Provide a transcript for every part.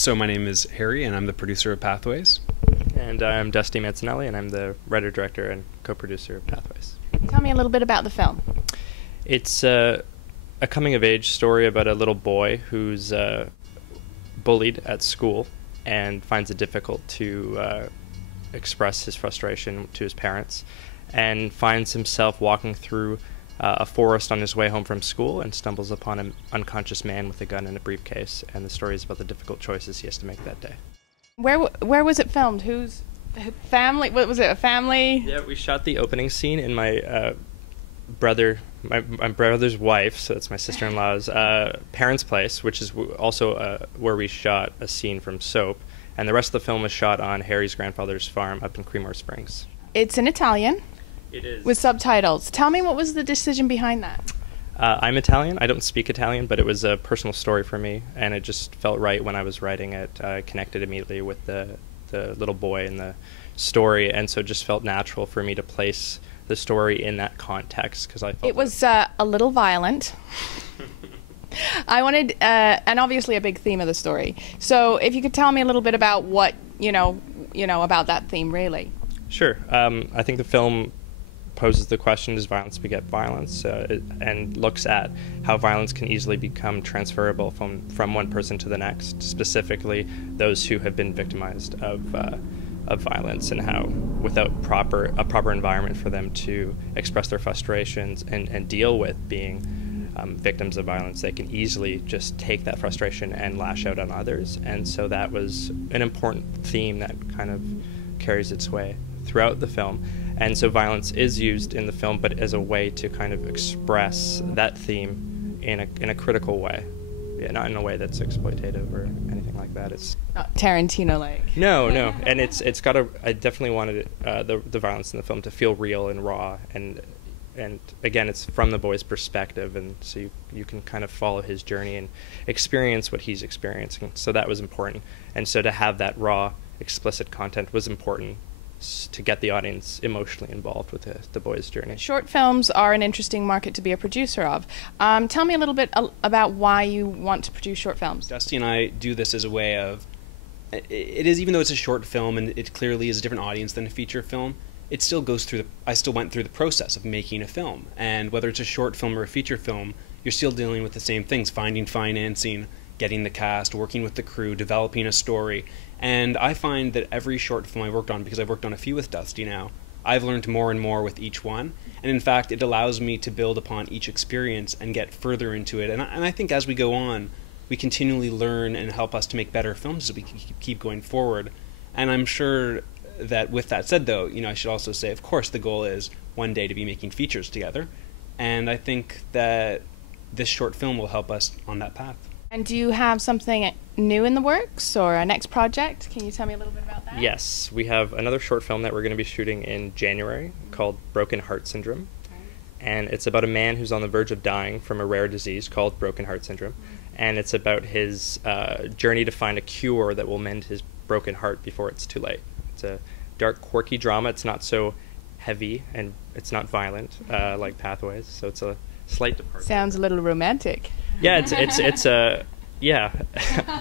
So my name is Harry, and I'm the producer of Pathways. And I'm Dusty Mancinelli, and I'm the writer-director and co-producer of Pathways. Tell me a little bit about the film. It's a coming-of-age story about a little boy who's bullied at school and finds it difficult to express his frustration to his parents, and finds himself walking through a forest on his way home from school and stumbles upon an unconscious man with a gun and a briefcase, and the story is about the difficult choices he has to make that day. Where was it filmed? Whose family? What was it? A family? Yeah, we shot the opening scene in my my brother's wife, so that's my sister-in-law's parents' place, which is also where we shot a scene from Soap, and the rest of the film was shot on Harry's grandfather's farm up in Creemore Springs. It's in Italian. It is. With subtitles. Tell me, what was the decision behind that? I'm Italian. I don't speak Italian, but it was a personal story for me, and it just felt right when I was writing it. I connected immediately with the little boy in the story, and so it just felt natural for me to place the story in that context, because I felt it was a little violent. I wanted, and obviously a big theme of the story. So if you could tell me a little bit about what you know about that theme, really. Sure. I think the film poses the question, does violence beget violence, and looks at how violence can easily become transferable from one person to the next, specifically those who have been victimized of violence, and how without a proper environment for them to express their frustrations and deal with being victims of violence, they can easily just take that frustration and lash out on others. And so that was an important theme that kind of carries its way throughout the film. And so violence is used in the film, but as a way to kind of express that theme in a critical way. Yeah, not in a way that's exploitative or anything like that. It's not Tarantino-like. No, and it's got I definitely wanted the violence in the film to feel real and raw, and again, it's from the boy's perspective, and so you can kind of follow his journey and experience what he's experiencing. So that was important, and so to have that raw, explicit content was important to get the audience emotionally involved with the boy's journey. Short films are an interesting market to be a producer of. Tell me a little bit about why you want to produce short films. Dusty and I do this as a way of, it is, even though it's a short film and it clearly is a different audience than a feature film, it still goes through I still went through the process of making a film. And whether it's a short film or a feature film, you're still dealing with the same things: finding financing, getting the cast, working with the crew, developing a story. And I find that every short film I worked on, because I've worked on a few with Dusty now, I've learned more and more with each one. And in fact, it allows me to build upon each experience and get further into it. And I think as we go on, we continually learn and help us to make better films as we keep going forward. And I'm sure that with that said, though, I should also say, of course, the goal is one day to be making features together. And I think that this short film will help us on that path. And do you have something new in the works or a next project? Can you tell me a little bit about that? Yes, we have another short film that we're going to be shooting in January called Broken Heart Syndrome. And it's about a man who's on the verge of dying from a rare disease called broken heart syndrome. And it's about his journey to find a cure that will mend his broken heart before it's too late. It's a dark, quirky drama. It's not so heavy, and it's not violent like Pathways, so it's a slight departure. Sounds a little romantic. Yeah, it's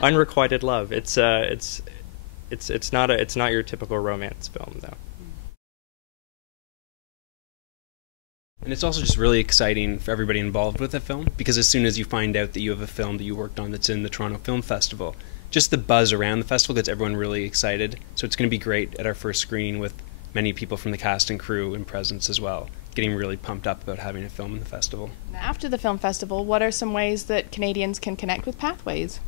unrequited love. It's not your typical romance film, though. And it's also just really exciting for everybody involved with the film, because as soon as you find out that you have a film that you worked on that's in the Toronto Film Festival, just the buzz around the festival gets everyone really excited. So it's going to be great at our first screening with many people from the cast and crew in presence as well, getting really pumped up about having a film in the festival. After the film festival, what are some ways that Canadians can connect with Pathways?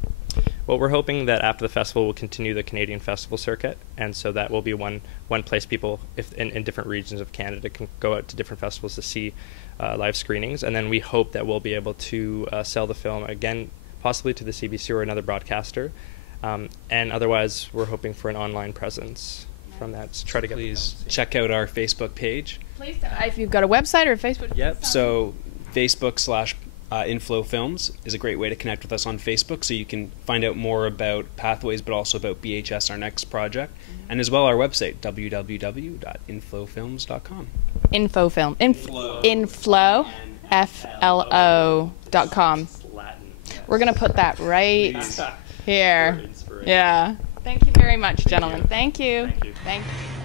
Well, we're hoping that after the festival we'll continue the Canadian festival circuit, and so that will be one place people in different regions of Canada can go out to different festivals to see live screenings, and then we hope that we'll be able to sell the film again, possibly to the CBC or another broadcaster, and otherwise we're hoping for an online presence from that to try to get. Please check out our Facebook page. Please, if you've got a website or a Facebook. Yep. So Facebook/Inflow Films is a great way to connect with us on Facebook, so you can find out more about Pathways, but also about BHS, our next project, and as well our website, www.inflowfilms.com. Infofilm. Inflow. FLO.com. We're going to put that right here. Yeah. Thank you very much, gentlemen. Thank you. Thank you. Thank you.